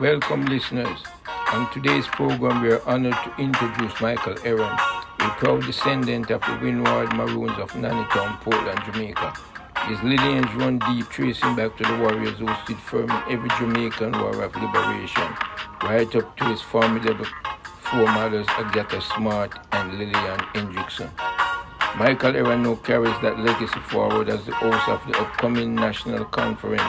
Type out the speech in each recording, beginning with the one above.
Welcome, listeners. On today's program, we are honored to introduce Michael Aaron, a proud descendant of the Windward Maroons of Nannytown, Portland, Jamaica. His lineage runs deep, tracing back to the warriors who stood firm in every Jamaican war of liberation, right up to his formidable foremothers Agatha Smart and Lillian Hendrickson. Michael Aaron now carries that legacy forward as the host of the upcoming national conference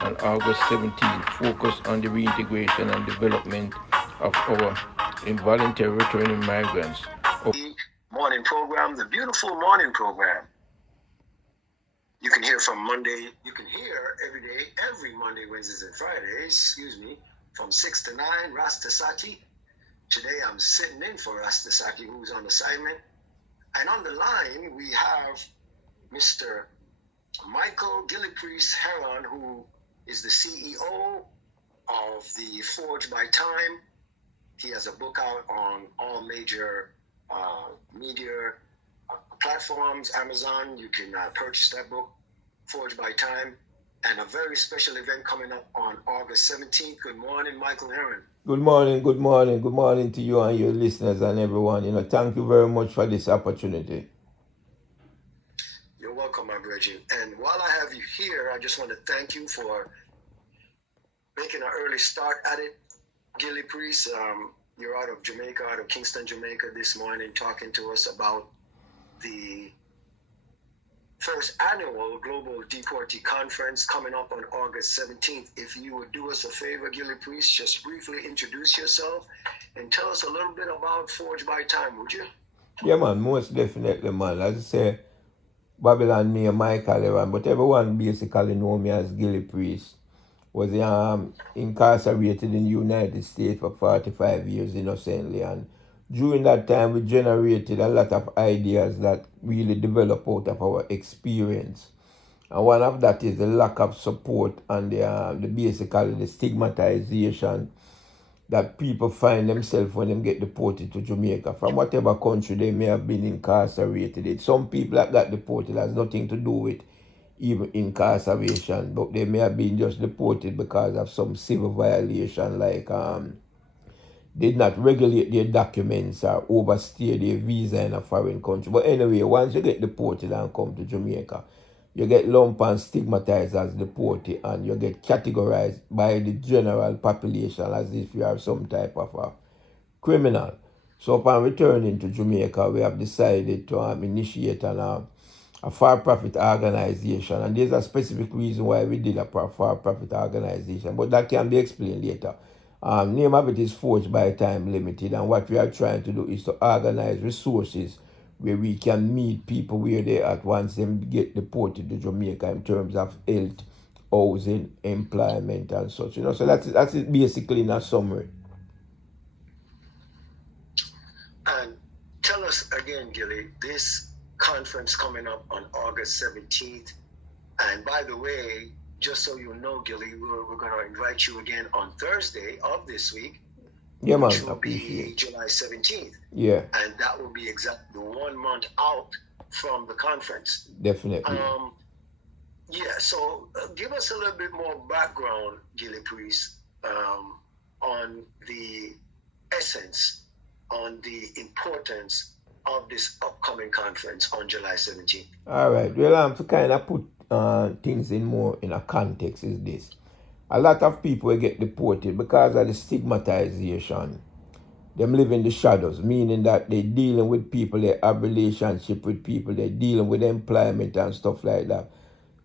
on August 17th, focused on the reintegration and development of our involuntary returning migrants. Morning program, the beautiful morning program. You can hear from Monday, you can hear every day, every Monday, Wednesdays, and Fridays, from 6 to 9, Rasta Saki. Today I'm sitting in for Rasta Saki, who's on assignment. And on the line, we have Mr. Michael Gillie Heron, who is the CEO of the Forge by Time. He has a book out on all major media platforms, Amazon. You can purchase that book, Forge by Time. And a very special event coming up on August 17th. Good morning, Michael Heron. Good morning to you and your listeners and everyone. Thank you very much for this opportunity. You're welcome, my Bridget. And while I have you here, I just want to thank you for making an early start at it. Gillie Priest, you're out of Jamaica, out of Kingston, Jamaica this morning, talking to us about the first annual Global Deportee Conference coming up on August 17th. If you would do us a favor, Gillie Priest, just briefly introduce yourself and tell us a little bit about Forge by Time, would you? Yeah, man, most definitely, man. As I say, Babylon, me and Michael Aaron, but everyone basically know me as Gillie Priest. Was incarcerated in the United States for 45 years innocently, and during that time we generated a lot of ideas that really develop out of our experience. And one of that is the lack of support and the basically the stigmatization that people find themselves when they get deported to Jamaica from whatever country they may have been incarcerated in. Some people that got deported has nothing to do with even incarceration, but they may have been just deported because of some civil violation, like did not regulate their documents or overstay their visa in a foreign country. But anyway, once you get deported and come to Jamaica, you get lumped and stigmatized as deported, and you get categorized by the general population as if you are some type of a criminal. So upon returning to Jamaica, we have decided to initiate a for-profit organization, and there's a specific reason why we did a for-profit organization, but that can be explained later. Name of it is Forge by Time Limited, and what we are trying to do is to organize resources where we can meet people where they are once they get deported to Jamaica in terms of health, housing, employment, and such. So that's it basically in a summary. And tell us again, Gillie, this conference coming up on August 17th. And by the way, just so you know, Gillie, we're going to invite you again on Thursday of this week. Yeah, man. Which will be July 17th. Yeah. And that will be exactly 1 month out from the conference. Definitely. Yeah, so give us a little bit more background, Gillie Priest, on the essence, on the importance of this upcoming conference on July 17th. All right. Well, to kind of put things in a context is this. A lot of people get deported because of the stigmatization. Them live in the shadows, meaning that they're dealing with people, they have relationship with people, they're dealing with employment and stuff like that.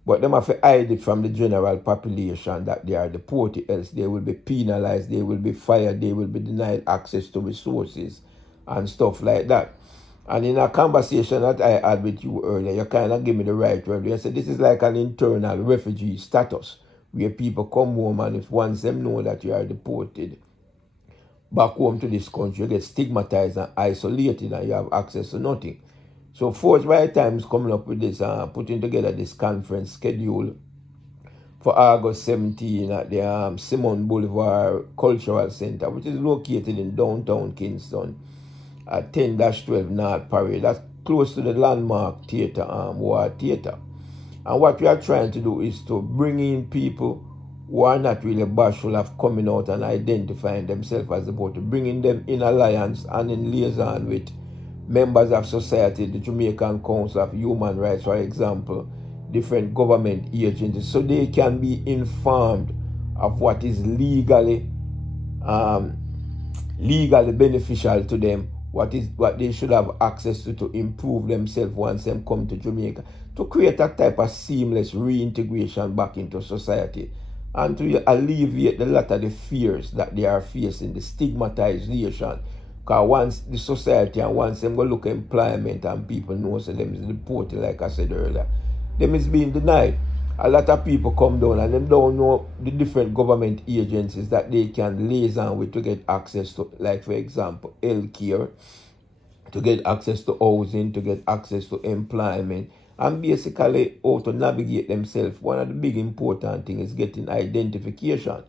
But them have to hide it from the general population that they are deported, else they will be penalized, they will be fired, they will be denied access to resources and stuff like that. And in a conversation that I had with you earlier, you kind of give me the right word. You said this is like an internal refugee status, where people come home and if once them know that you are deported back home to this country, you get stigmatized and isolated and you have access to nothing. So Forge by Time is coming up with this, putting together this conference schedule for August 17 at the Simon Boulevard Cultural Center, which is located in downtown Kingston at 10-12 North Parade. That's close to the landmark theater, War Theater. And what we are trying to do is to bring in people who are not really bashful of coming out and identifying themselves as the voter, bringing them in alliance and in liaison with members of society, the Jamaican Council of Human Rights, for example, different government agencies, so they can be informed of what is legally beneficial to them, what they should have access to improve themselves once they come to Jamaica, to create a type of seamless reintegration back into society, and to alleviate a lot of the fears that they are facing, the stigmatization. Because once the society and once them go look at employment and people know so them is deported, like I said earlier, them is being denied. A lot of people come down and them don't know the different government agencies that they can liaison with to get access to, like for example, healthcare, to get access to housing, to get access to employment, and basically how to navigate themselves. One of the big important things is getting identification.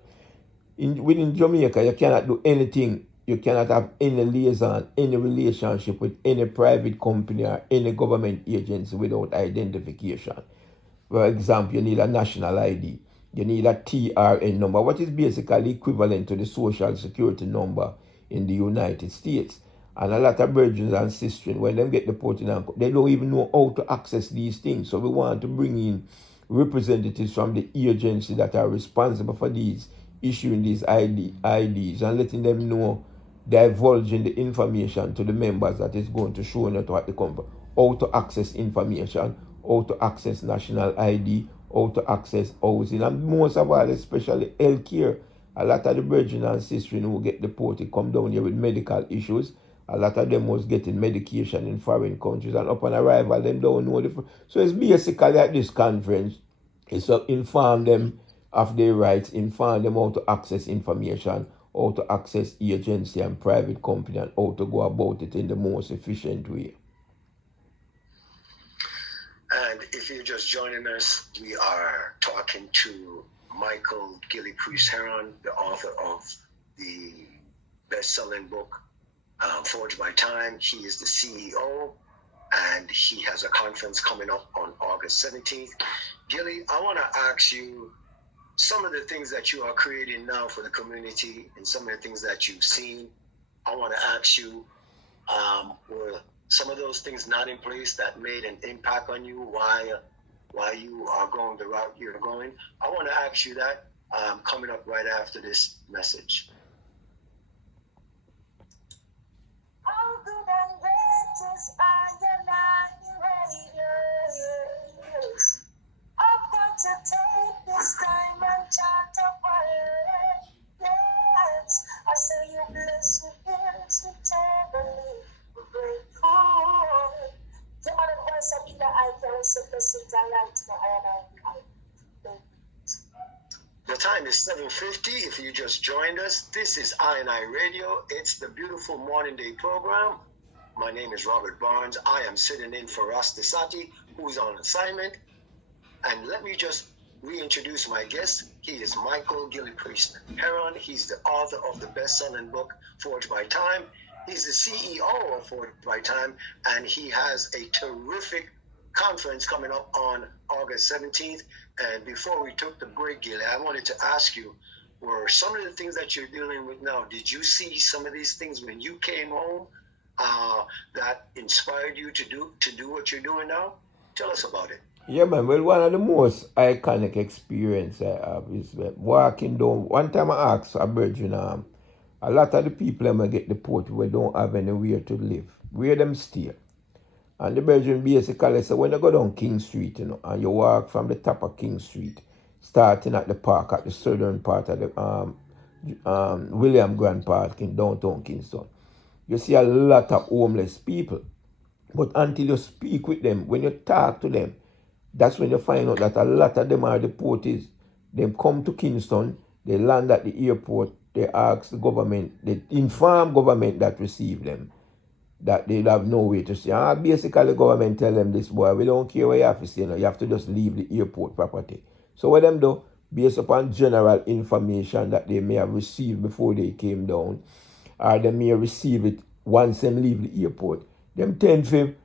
Within Jamaica, you cannot do anything. You cannot have any liaison, any relationship with any private company or any government agency without identification. For example, you need a national ID. You need a TRN number, what is basically equivalent to the social security number in the United States. And a lot of brothers and sisters, when they get deported, they don't even know how to access these things. So we want to bring in representatives from the agency that are responsible for these, issuing these IDs and letting them know, divulging the information to the members that is going to show them what they come for, how to access information, how to access national ID, how to access housing, and most of all, especially healthcare. A lot of the brethren and sisters who get deported come down here with medical issues. A lot of them was getting medication in foreign countries, and upon arrival, them don't know the. So it's basically at this conference, it's to inform them of their rights, inform them how to access information, how to access agency and private company, and how to go about it in the most efficient way. And if you're just joining us, we are talking to Michael Gillie Priest-Heron, the author of the best-selling book, Forged by Time. He is the CEO, and he has a conference coming up on August 17th. Gillie, I want to ask you some of the things that you are creating now for the community and some of the things that you've seen. I want to ask you, were some of those things not in place that made an impact on you, why you are going the route you're going? I want to ask you that coming up right after this message. To take this time and chant a word. Yes, I say you bless with gifts eternally. We're grateful. Come on, and voice of the I can blessings and light to the iron. The time is 7:50. If you just joined us, this is I&I Radio. It's the beautiful morning day program. My name is Robert Barnes. I am sitting in for Rasta Sati, who's on assignment. And let me just reintroduce my guest. He is Michael Gillie Priest-Heron. He's the author of the best-selling book, Forged by Time. He's the CEO of Forged by Time, and he has a terrific conference coming up on August 17th. And before we took the break, Gillie, I wanted to ask you, were some of the things that you're dealing with now, did you see some of these things when you came home that inspired you to do what you're doing now? Tell us about it. Yeah, man. Well, one of the most iconic experience I have is walking down. One time I asked a virgin, a lot of the people that get deported we don't have anywhere to live. Where them stay? And the virgin basically said, when you go down King Street, and you walk from the top of King Street, starting at the park, at the southern part of the William Grant Park in downtown Kingston, you see a lot of homeless people. But until you speak with them, when you talk to them, that's when you find out that a lot of them are deportees. They come to Kingston, they land at the airport, they ask the government, they inform government that receive them, that they have no way to say. Basically, the government tell them this, boy, we don't care what you have to say, you have to just leave the airport property. So what them do, based upon general information that they may have received before they came down, or they may receive it once they leave the airport, them tend to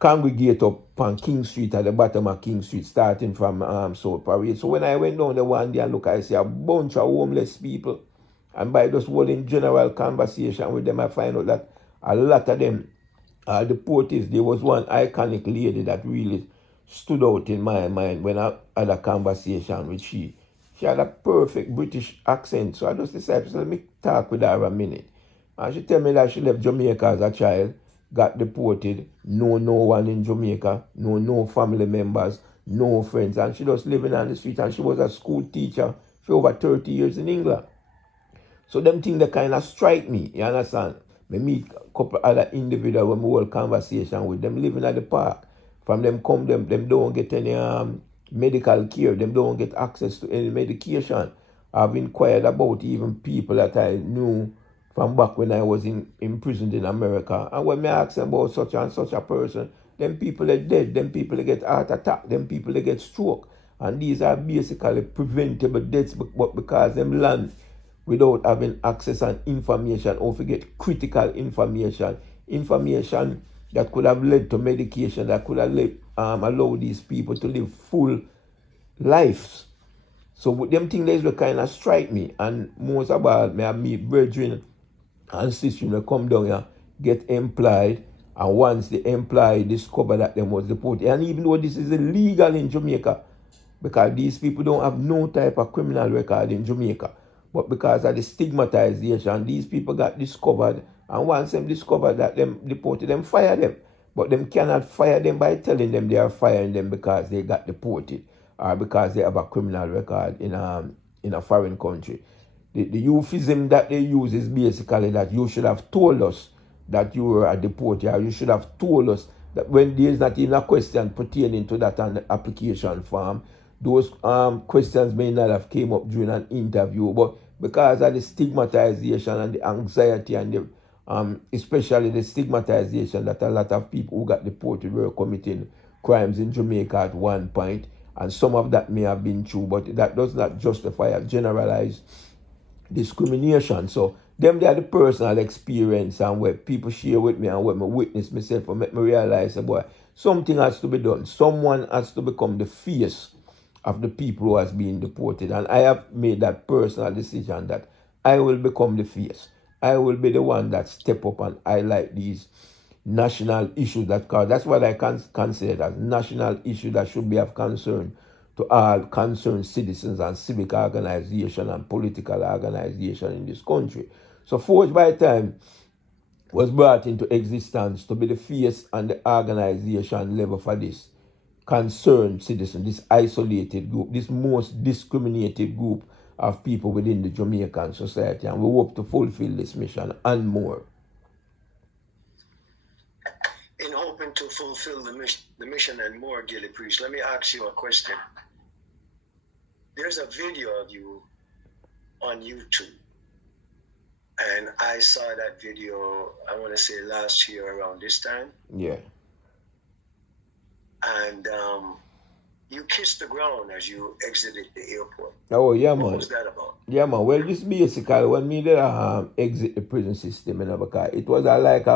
congregate up on King Street at the bottom of King Street, starting from South Parade. So when I went down there one day and look, I see a bunch of homeless people. And by just holding general conversation with them, I find out that a lot of them are deportees. There was one iconic lady that really stood out in my mind when I had a conversation with she. She had a perfect British accent. So I just decided, let me talk with her a minute. And she told me that she left Jamaica as a child, got deported, no one in Jamaica, no family members, no friends. And she just living on the street. And she was a school teacher for over 30 years in England. So them things that kind of strike me, you understand? Me meet a couple other individuals when we hold conversation with them living at the park. From them come, them don't get any medical care, them don't get access to any medication. I've inquired about even people that I knew from back when I was imprisoned in America. And when I ask them about such and such a person, them people are dead, them people they get heart attack, them people they get stroke. And these are basically preventable deaths, but because them land without having access and information, or forget critical information that could have led to medication, that could have allowed these people to live full lives. So with them things that kind of strike me, and most of all, me and me brethren and sisters that come down here get employed, and once the employee discover that them was deported, and even though this is illegal in Jamaica, because these people don't have no type of criminal record in Jamaica, but because of the stigmatization, these people got discovered, and once them discovered that them deported, them fire them. But them cannot fire them by telling them they are firing them because they got deported or because they have a criminal record in a foreign country. The euphemism that they use is basically that you should have told us that you were a deportee, or you should have told us that when there is not even a question pertaining to that on the application form. Those questions may not have came up during an interview, but because of the stigmatization and the anxiety and the especially the stigmatization that a lot of people who got deported were committing crimes in Jamaica at one point, and some of that may have been true, but that does not justify a generalized discrimination. So them they are the personal experience and what people share with me and what me witness myself and make me realize boy, something has to be done. Someone has to become the face of the people who has been deported. And I have made that personal decision that I will become the face. I will be the one that step up and highlight these national issues that's what I consider as national issues that should be of concern to all concerned citizens and civic organization and political organization in this country. So Forge by Time was brought into existence to be the face and the organization level for this concerned citizen, this isolated group, this most discriminated group of people within the Jamaican society, and we hope to fulfill this mission and more. In hoping to fulfill the mission and more, Gillie Priest, let me ask you a question. There's a video of you on YouTube, and I saw that video, I want to say last year around this time. Yeah. And you kissed the ground as you exited the airport. Oh, yeah, man. What was that about? Yeah, man. Well, this basically, when me did exit the prison system, because it was like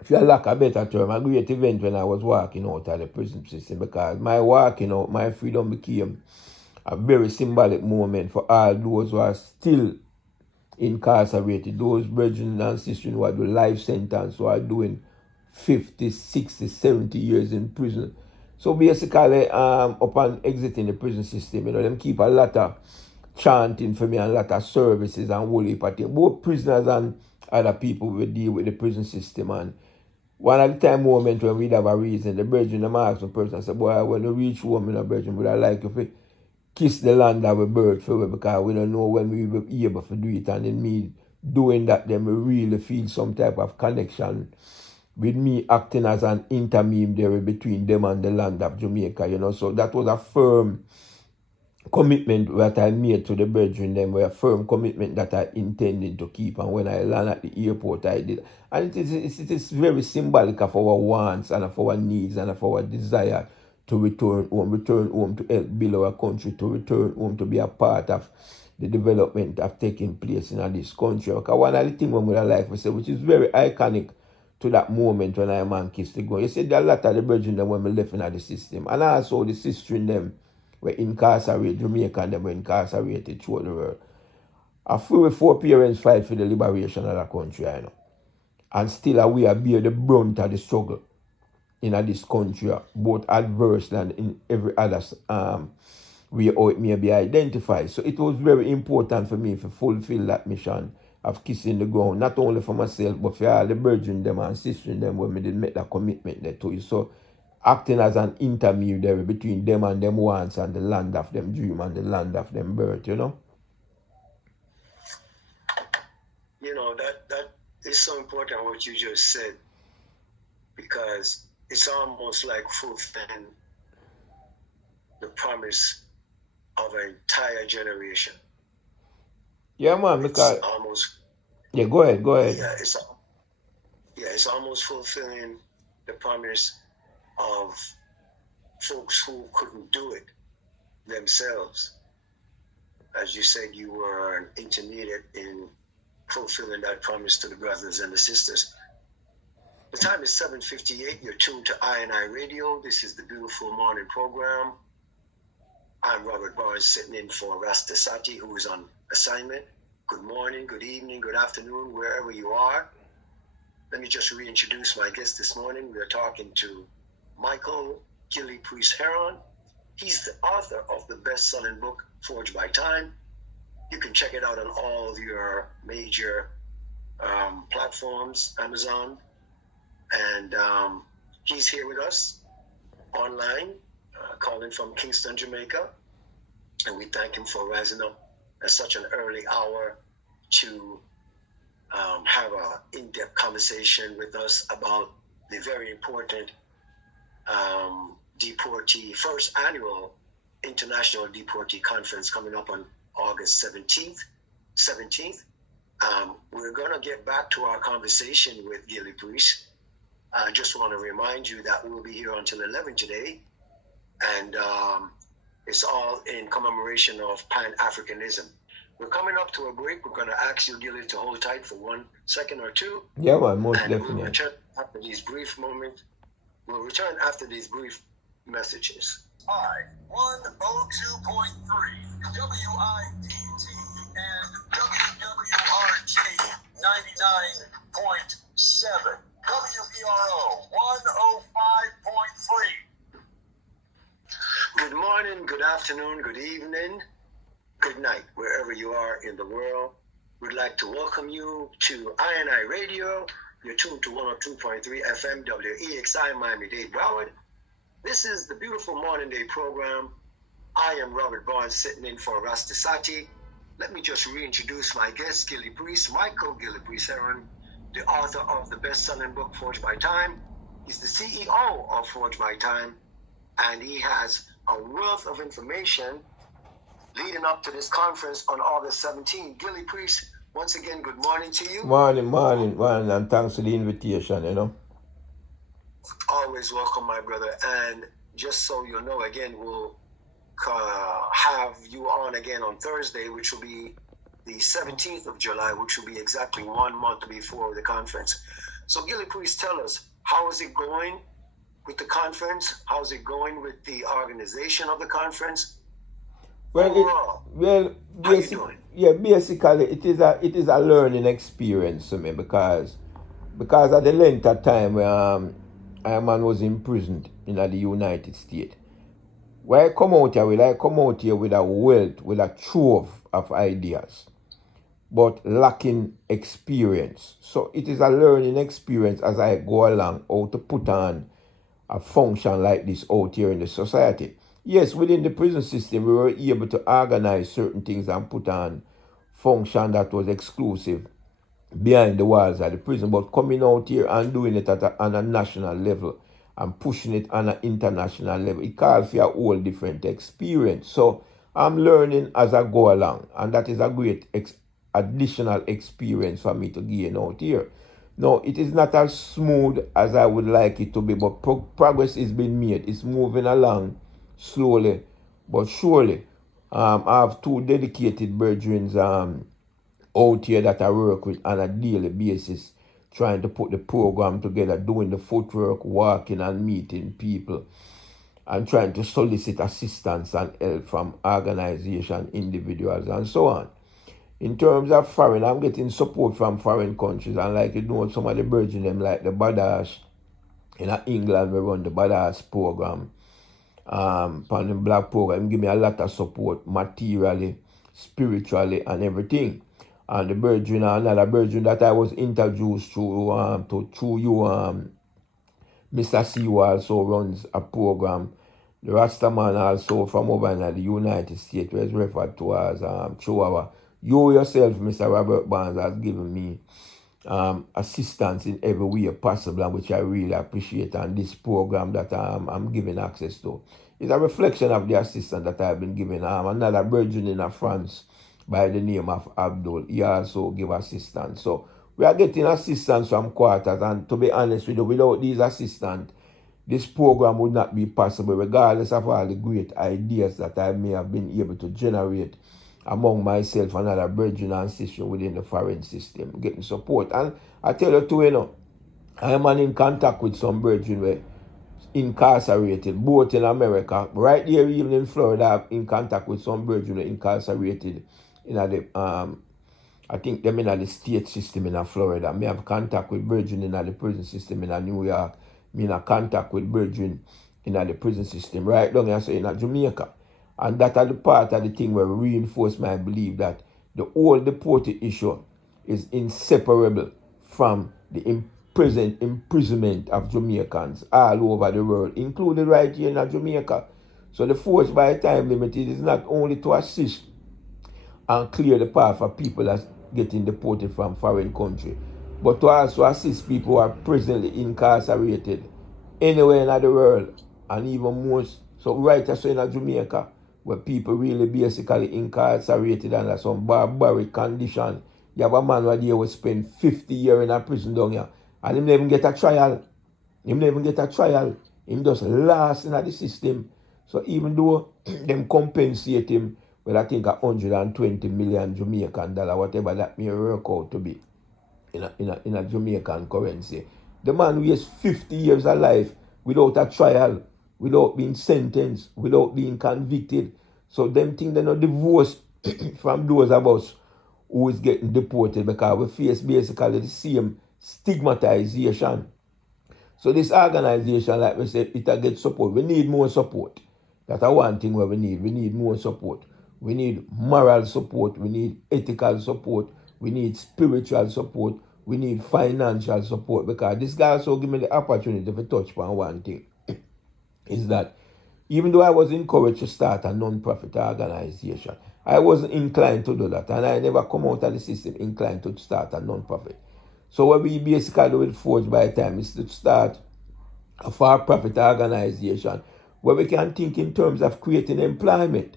if you lack a better term, a great event when I was walking out of the prison system, because my walking out, my freedom became a very symbolic moment for all those who are still incarcerated, those brethren and sisters who are doing life sentence, who are doing 50, 60, 70 years in prison. So basically, upon exiting the prison system, them keep a lot of chanting for me and a lot of services and holy party. Both prisoners and other people will deal with the prison system. And one at the time moment when we'd have a reason, the brethren, them ask the person, say, boy, when you reach home, brethren, would I like you to kiss the land of a bird for me, because we don't know when we will be able to do it. And in me doing that, then we really feel some type of connection with me acting as an intermediary between them and the land of Jamaica, So that was a firm commitment that I made to the brethren. Them were a firm commitment that I intended to keep. And when I landed at the airport, I did. And it is very symbolic of our wants and of our needs and of our desire to return home to help build our country, to return home to be a part of the development of taking place in this country. Because one of the things we like to say, which is very iconic to that moment when I man kissed the ground. You see, there are a lot of the brethren them when we left in the system. And also the sister in them were incarcerated, Jamaica and them were incarcerated throughout the world. I feel with 4 parents fight for the liberation of the country, I know. And still we are bear the brunt of the struggle in this country, both adverse and in every other way how it may be identified. So it was very important for me to fulfill that mission of kissing the ground, not only for myself, but for all the brethren them and sisters them when we did make that commitment there to you. So acting as an intermediary between them and them wants and the land of them dream and the land of them birth, you know. You know, that is so important what you just said, because it's almost like fulfilling the promise of an entire generation. Yeah, man, because it's almost, yeah, go ahead. Yeah, it's almost fulfilling the promise of folks who couldn't do it themselves. As you said, you were an intermediate in fulfilling that promise to the brothers and the sisters. The time is 7:58. You're tuned to I Radio. This is the beautiful morning program. I'm Robert Barnes, sitting in for Rasta Sati, who is on assignment. Good morning, good evening, good afternoon, wherever you are. Let me just reintroduce my guest this morning. We're talking to Michael Gillie Priest Heron. He's the author of the best-selling book, Forged by Time. You can check it out on all your major platforms, Amazon. And he's here with us online, calling from Kingston, Jamaica. And we thank him for rising up at such an early hour to have an in-depth conversation with us about the very important first annual International Deportee Conference coming up on August 17th. We're going to get back to our conversation with Gillie Priest. I just want to remind you that we'll be here until 11 today, and it's all in commemoration of Pan-Africanism. We're coming up to a break. We're going to ask you, Gillie, to hold tight for 1 second or two. Yeah, man, most and definitely. We'll return after these brief moments. We'll return after these brief messages. Hi, 102.3 WIDT and WWRG 99.7. WPRO 105.3. Good morning, good afternoon, good evening, good night, wherever you are in the world. We'd like to welcome you to I Radio. You're tuned to 102.3 FM WEXI Miami-Dade Broward. This is the beautiful morning day program. I am Robert Barnes, sitting in for Rasta Sati. Let me just reintroduce my guest, Gillie Priest, Michael Gillie Priest Heron, the author of the best-selling book, Forged by Time. He's the CEO of Forged by Time, and he has a wealth of information leading up to this conference on August 17th. Gillie Priest, once again, good morning to you. Morning, and thanks for the invitation, you know. Always welcome, my brother. And just so you know, again, we'll have you on again on Thursday, which will be the 17th of July, which will be exactly 1 month before the conference. So, Gillie Priest, tell us, how is it going with the conference? How's it going with the organization of the conference? Well, basically, it is a learning experience to me because at the length of time I was imprisoned in the United States. When I come out here with a wealth, with a trove of ideas, but lacking experience. So it is a learning experience as I go along how to put on a function like this out here in the society. Yes, within the prison system, we were able to organize certain things and put on function that was exclusive behind the walls of the prison, but coming out here and doing it on a national level and pushing it on an international level, it calls for a whole different experience. So I'm learning as I go along, and that is a great additional experience for me to gain out here. No, it is not as smooth as I would like it to be, but progress is being made. It's moving along slowly but surely. I have 2 dedicated brethren out here that I work with on a daily basis trying to put the program together, doing the footwork, walking and meeting people, and trying to solicit assistance and help from organization, individuals, and so on. In terms of foreign, I'm getting support from foreign countries, and like you know, some of the virgin them like the Badass in England, we run the Badass program, on the black program, give me a lot of support materially, spiritually, and everything. And the virgin, another virgin that I was introduced to you, Mr. Siwa also runs a program. The Rastaman also from over in the United States was referred to as Chihuahua. You yourself, Mr. Robert Barnes, has given me assistance in every way possible, which I really appreciate. And this program that I'm giving access to is a reflection of the assistance that I've been given. Another virgin in France by the name of Abdul, he also give assistance. So we are getting assistance from quarters, and to be honest with you, without these assistants, this program would not be possible, regardless of all the great ideas that I may have been able to generate among myself and other brethren and sisters within the foreign system, getting support. And I tell you too, you know, I am in contact with some brethren where incarcerated, both in America, right here even in Florida, I'm in contact with some brethren incarcerated in the I think them in the state system in Florida. Me have contact with brethren in the prison system in New York. Me in contact with brethren in the prison system right down here so in Jamaica. And that are the part of the thing where we reinforce my belief that the whole deported issue is inseparable from the imprisonment of Jamaicans all over the world, including right here in Jamaica. So the force by time limited is not only to assist and clear the path for people that's getting deported from foreign country, but to also assist people who are presently incarcerated anywhere in the world, and even more so right as in Jamaica, where people really basically incarcerated under some barbaric condition. You have a man right there who spend 50 years in a prison down here, and he never even get a trial. He just lost in the system. So even though them compensate him with I think 120 million Jamaican dollar, whatever that may work out to be in a Jamaican currency, the man wastes 50 years of life without a trial, without being sentenced, without being convicted. So them think they're not divorced from those of us who is getting deported, because we face basically the same stigmatization. So this organization, like we said, it gets support. We need more support. That's one thing where we need. We need more support. We need moral support. We need ethical support. We need spiritual support. We need financial support, because this guy also give me the opportunity to touch upon one thing. Is that even though I was encouraged to start a non-profit organization, I wasn't inclined to do that. And I never come out of the system inclined to start a non-profit. So what we basically do with Forge by Time is to start a for-profit organization where we can think in terms of creating employment,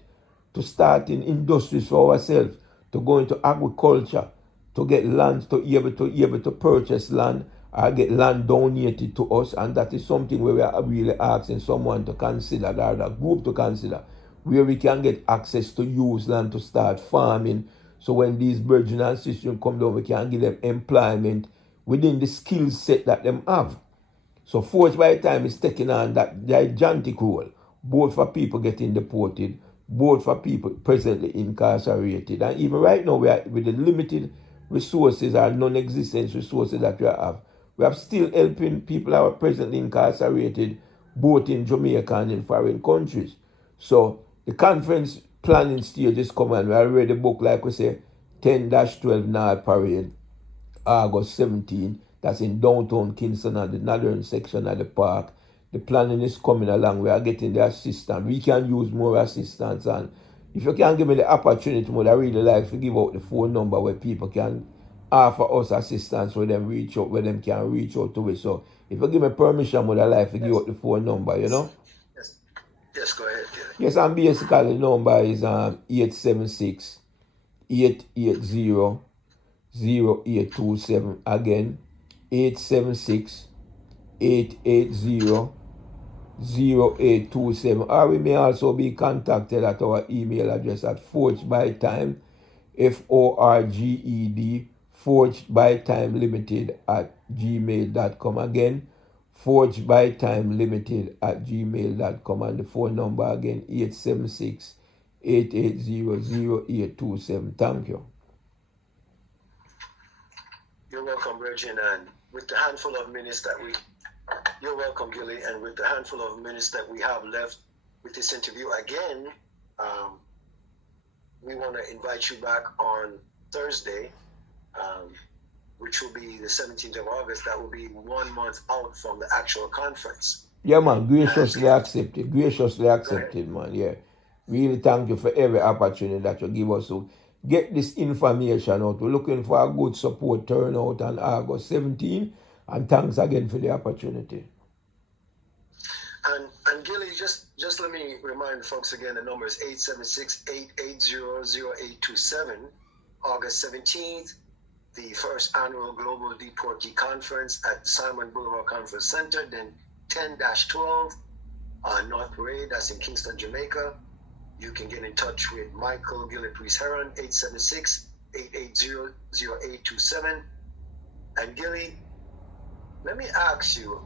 to start in industries for ourselves, to go into agriculture, to get land, to be able to purchase land or get land donated to us. And that is something where we are really asking someone to consider, or a group to consider, where we can get access to use land to start farming. So when these brethren and sisters come down, we can give them employment within the skill set that them have. So Forge by Time is taking on that gigantic role, both for people getting deported, both for people presently incarcerated. And even right now, we are with the limited resources or non-existent resources that we have still helping people who are presently incarcerated, both in Jamaica and in foreign countries. So the conference planning stage is coming. We already read the book, like we say, 10-12 North Parade, August 17. That's in downtown Kingston and the northern section of the park. The planning is coming along. We are getting the assistance. We can use more assistance. And if you can give me the opportunity, I really like to give out the phone number where people can offer us assistance, where them reach out, where them can reach out to it. So if you give me permission, I like to give out the phone number, you know? Yes, go ahead. Yes, and basically the number is 876-880-0827. Again, 876-880-0827. Or we may also be contacted at our email address at forgebytime, FORGED forgedbytimelimited@gmail.com. Again, forgedbytimelimited@gmail.com. And the phone number again, 876-880-0827. Thank you. You're welcome, Virgin, and with the handful of minutes that you're welcome, Gillie, and with the handful of minutes that we have left with this interview, again, we want to invite you back on Thursday, which will be the 17th of August. That will be 1 month out from the actual conference. Yeah, man, graciously accepted. Graciously accepted, man, yeah. Really thank you for every opportunity that you give us to get this information out. We're looking for a good support turnout on August 17th, and thanks again for the opportunity. And Gillie, just let me remind folks again, the number is 876-880-0827. August 17th, the first annual Global Deportee Conference at Simon Boulevard Conference Center, then 10-12 North Parade, that's in Kingston, Jamaica. You can get in touch with Michael Gillie Priest Heron, 876-880-0827. And Gillie, let me ask you,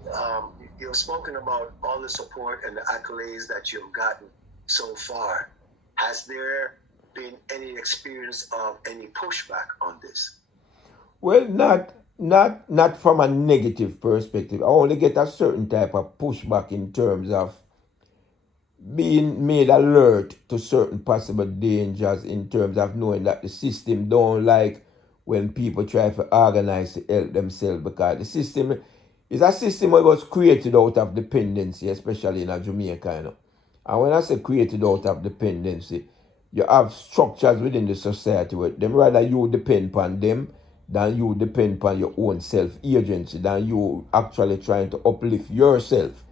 you've spoken about all the support and the accolades that you've gotten so far. Has there been any experience of any pushback on this? Well, not from a negative perspective. I only get a certain type of pushback in terms of being made alert to certain possible dangers, in terms of knowing that the system don't like when people try to organize to help themselves, because the system is a system that was created out of dependency, especially in Jamaica, you know. And when I say created out of dependency, you have structures within the society where them rather you depend upon them than you depend upon your own self-agency, than you actually trying to uplift yourself.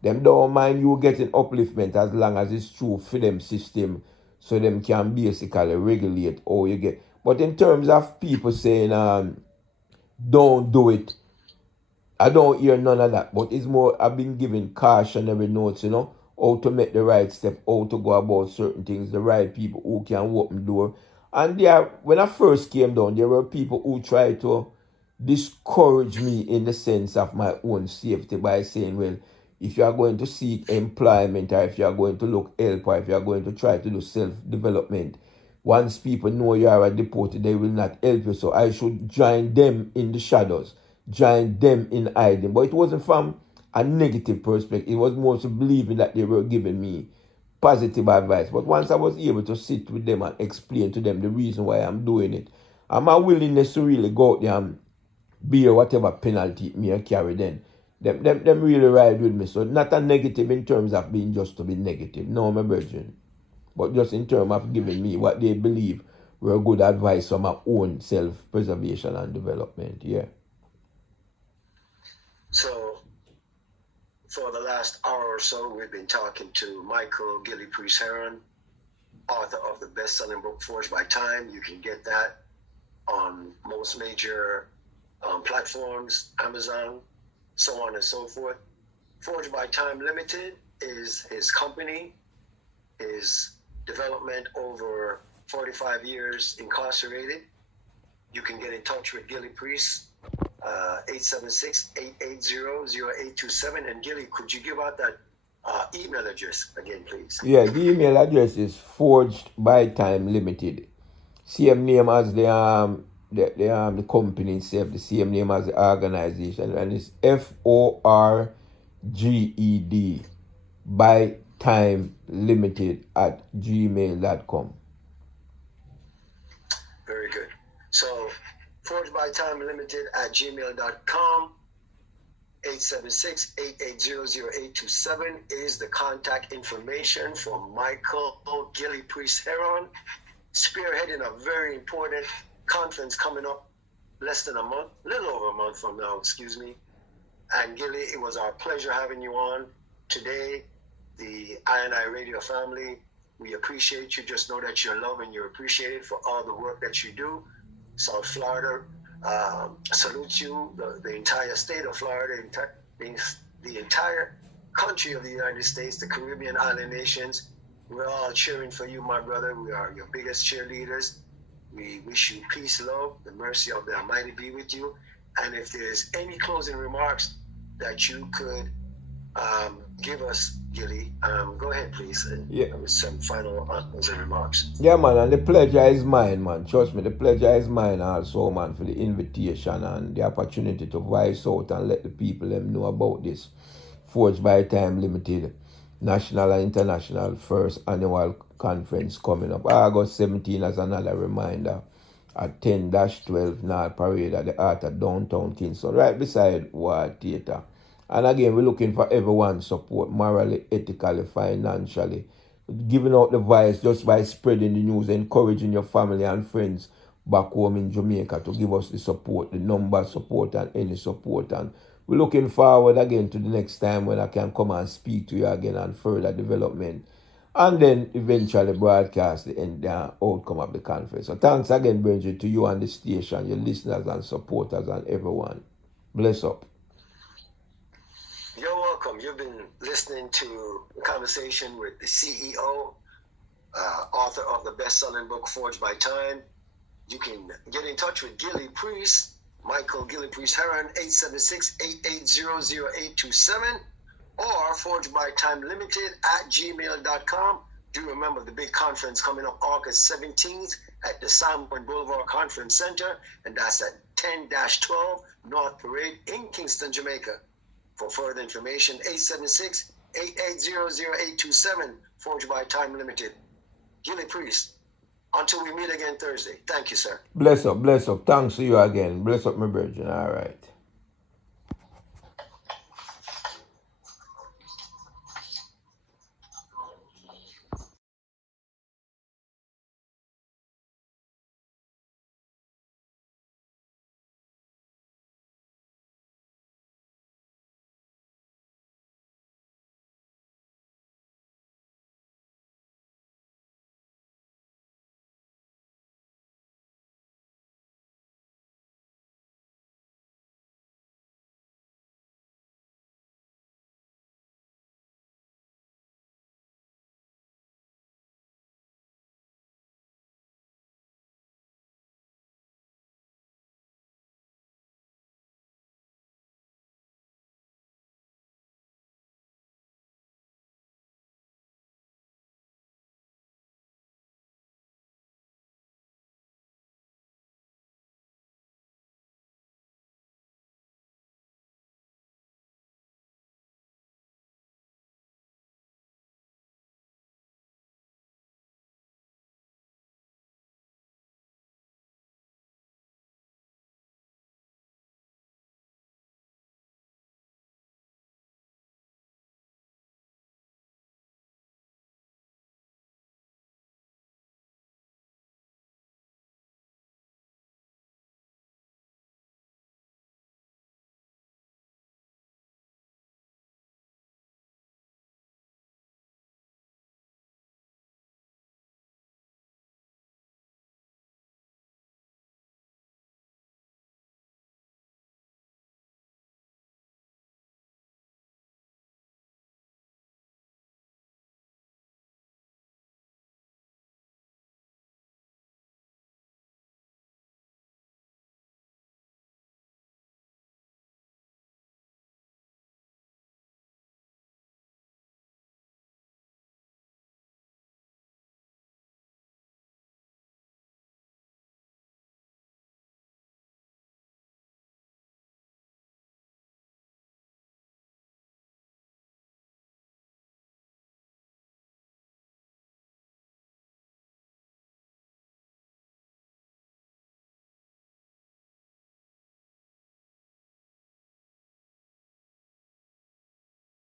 Them don't mind you getting upliftment as long as it's true for them system, so them can basically regulate how you get. But in terms of people saying don't do it, I don't hear none of that. But it's more, I've been giving cautionary notes, you know, how to make the right step, how to go about certain things, the right people who can open the door. And when I first came down, there were people who tried to discourage me in the sense of my own safety by saying, well, if you are going to seek employment, or if you are going to look help, or if you are going to try to do self-development, once people know you are a deported, they will not help you. So I should join them in the shadows, join them in hiding. But it wasn't from a negative perspective. It was more to believing that they were giving me positive advice. But once I was able to sit with them and explain to them the reason why I'm doing it, and my willingness to really go out there and bear whatever penalty it may carry, then them really ride with me. So not a negative in terms of being just to be negative. No, my virgin. But just in terms of giving me what they believe were good advice for my own self-preservation and development. Yeah. So for the last hour or so, we've been talking to Michael Gillie Priest Heron, author of the best-selling book Forged by Time. You can get that on most major platforms, Amazon, so on and so forth. Forged by Time Limited is his company, his development over 45 years incarcerated. You can get in touch with Gillie Priest, 876-880-0827. And Gillie, could you give out that email address again, please? Yeah, the email address is Forged by Time Limited. Same name as the company itself, the same name as the organization, and it's FORGED by Time Limited @gmail.com. Very good. So Forged by Time Limited @gmail.com. 876-880-0827 is the contact information for Michael Gillie Priest Heron, spearheading a very important conference coming up less than a month, little over a month from now, excuse me. And Gillie, it was our pleasure having you on today. The I&I Radio family, we appreciate you. Just know that you're loved and you're appreciated for all the work that you do. South Florida salutes you, the entire state of Florida, the entire country of the United States, the Caribbean island nations. We're all cheering for you, my brother. We are your biggest cheerleaders. We wish you peace, love, the mercy of the Almighty be with you. And if there's any closing remarks that you could give us, Gillie, go ahead, please. With some final closing remarks. Yeah, man, and the pleasure is mine, man. Trust me, the pleasure is mine also, man, for the invitation and the opportunity to voice out and let the people them know about this Forged by Time Limited National and International First Annual Conference coming up. August 17 as another reminder at 10-12 North Parade at the Art of Downtown Kingston, right beside War Theatre. And again, we're looking for everyone's support, morally, ethically, financially, giving out the voice just by spreading the news, encouraging your family and friends back home in Jamaica to give us the support, the number support and any support. And we're looking forward again to the next time when I can come and speak to you again and further development. And then eventually broadcast the outcome of the conference. So thanks again, Bridget, to you and the station, your listeners and supporters and everyone. Bless up. You're welcome. You've been listening to a conversation with the CEO, author of the best-selling book, Forged by Time. You can get in touch with Gillie Priest, Michael Gillie Priest Heron, 876-8800-827, or Forged by Time Limited at gmail.com. Do remember the big conference coming up August 17th at the Simon Boulevard Conference Center, and that's at 10-12 North Parade in Kingston, Jamaica. For further information, 876-8800-827, Forged by Time Limited. Gillie Priest, until we meet again Thursday. Thank you, sir. Bless up, bless up. Thanks to you again. Bless up, my virgin. All right.